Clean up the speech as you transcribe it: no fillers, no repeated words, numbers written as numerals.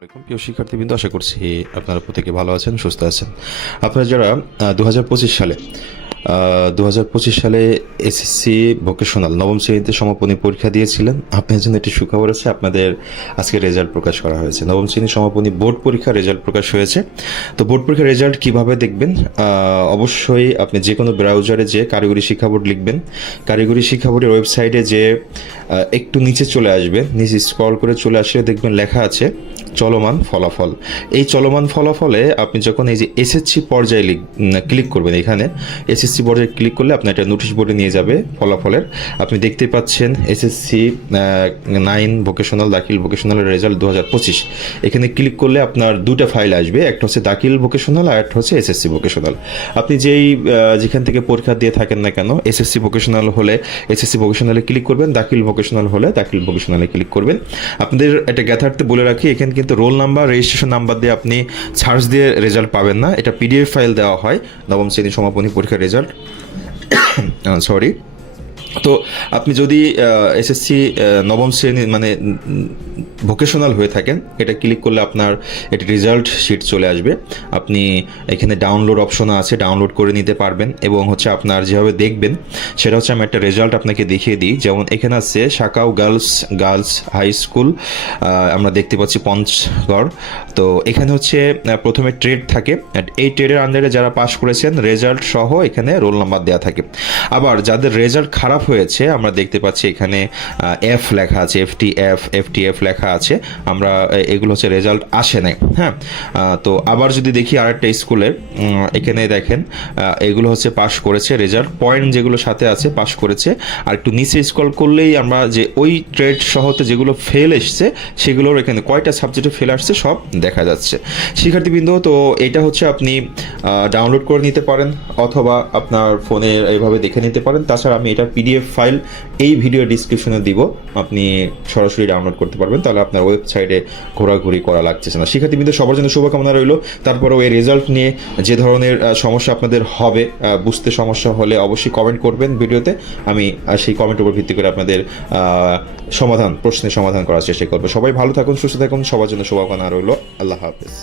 প্রিয় শিক্ষার্থীবৃন্দ, আশা করছি আপনারা প্রত্যেকে ভালো আছেন, সুস্থ আছেন। আপনারা যারা 2025 সালে 2025 সালে এসএসসি ভোকেশনাল নবম শ্রেণীতে সমাপনী পরীক্ষা দিয়েছিলেন, আপনার জন্য একটি সুখবর আছে। আপনাদের আজকে রেজাল্ট প্রকাশ করা হয়েছে। নবম শ্রেণীর সমাপনী বোর্ড পরীক্ষার রেজাল্ট প্রকাশ হয়েছে। তো বোর্ড পরীক্ষার রেজাল্ট কীভাবে দেখবেন? অবশ্যই আপনি যে কোনো ব্রাউজারে যে কারিগরি শিক্ষা বোর্ড লিখবেন। কারিগরি শিক্ষা বোর্ডের ওয়েবসাইটে যে একটু নিচে চলে আসবেন, নিচে স্ক্রল করে চলে আসলে দেখবেন লেখা আছে চলমান ফলাফল। এই চলমান ফলাফলে আপনি যখন এই যে এসএসসি পর্যায়ে ক্লিক করবেন, এখানে এসএসসি পর্যায়ে ক্লিক করলে আপনার একটা নোটিশ বোর্ডে নিয়ে যাবে ফলাফলের। আপনি দেখতে পাচ্ছেন এসএসসি 9 ভোকেশনাল দাখিল ভোকেশনালের রেজাল্ট 2025। এখানে ক্লিক করলে আপনার দুটো ফাইল আসবে, একটা হচ্ছে দাখিল ভোকেশনাল আর একটা হচ্ছে এসএসসি ভোকেশনাল। আপনি যেখান থেকে পরীক্ষা দিয়ে থাকেন না কেন, এসএসসি ভোকেশনাল হলে এসএসসি ভোকেশনালে ক্লিক করবেন, দাখিল ভোকেশনাল হলে দাখিল ভোকেশনালে ক্লিক করবেন। আপনাদের একটা জ্ঞাতার্থে বলে রাখি, এখানে কিন্তু রোল নাম্বার, রেজিস্ট্রেশন নাম্বার দিয়ে আপনি সার্চ দিয়ে রেজাল্ট পাবেন না। এটা পিডিএফ ফাইল দেওয়া হয় নবম শ্রেণী সমাপনী পরীক্ষার রেজাল্ট। সরি। তো আপনি যদি এসএসসি নবম শ্রেণী মানে ভোকেশনাল হয়ে থাকেন, এটা ক্লিক করলে আপনার একটি রেজাল্ট শিট চলে আসবে। আপনি এখানে ডাউনলোড অপশন আছে, ডাউনলোড করে নিতে পারবেন। এবং হচ্ছে আপনার যেভাবে দেখবেন সেটা হচ্ছে, আমি একটা রেজাল্ট আপনাকে দেখিয়ে দিই। যেমন এখানে আছে সাকাও গার্লস হাই স্কুল, আমরা দেখতে পাচ্ছি পঞ্চগড়। তো এখানে হচ্ছে প্রথমে ট্রেড থাকে, এই ট্রেডের আন্ডারে যারা পাস করেছেন রেজাল্ট সহ এখানে রোল নাম্বার দেওয়া থাকে। আবার যাদের রেজাল্ট খারাপ হয়েছে, আমরা দেখতে পাচ্ছি এখানে এফ লেখা আছে, এফটিএফ লেখা আছে। আমরা এগুলো হচ্ছে রেজাল্ট আসে নাই। হ্যাঁ, তো আবার যদি দেখি আরেকটা স্কুলের, এখানে দেখেন এগুলো হচ্ছে পাস করেছে, রেজাল্ট পয়েন্ট যেগুলো সাথে আছে পাস করেছে। আর একটু নিচে স্ক্রল করলেই আমরা যে ওই ট্রেড সহতে যেগুলো ফেল এসছে সেগুলোর এখানে কয়টা সাবজেক্টে ফেল আসছে সব দেখা যাচ্ছে। শিক্ষার্থীবৃন্দ, তো এটা হচ্ছে আপনি ডাউনলোড করে নিতে পারেন অথবা আপনার ফোনে এইভাবে দেখে নিতে পারেন। তাছাড়া আমি এটা পিডিএফ ফাইল এই ভিডিও ডিসক্রিপশনে দিব, আপনি সরাসরি ডাউনলোড করতে পারবেন। তাহলে আপনার ওয়েবসাইটে ঘোরাঘুরি করা লাগছে না। শিক্ষার্থীবৃন্দ, সবার জন্য শুভকামনা রইল। তারপরেও এই রেজাল্ট নিয়ে যে ধরনের সমস্যা আপনাদের হবে, বুঝতে সমস্যা হলে অবশ্যই কমেন্ট করবেন ভিডিওতে। আমি সেই কমেন্টের উপর ভিত্তি করে আপনাদের প্রশ্নের সমাধান করার চেষ্টা করবো। সবাই ভালো থাকুন, সুস্থ থাকুন, সবার জন্য শুভকামনা রইল। আল্লাহ হাফেজ।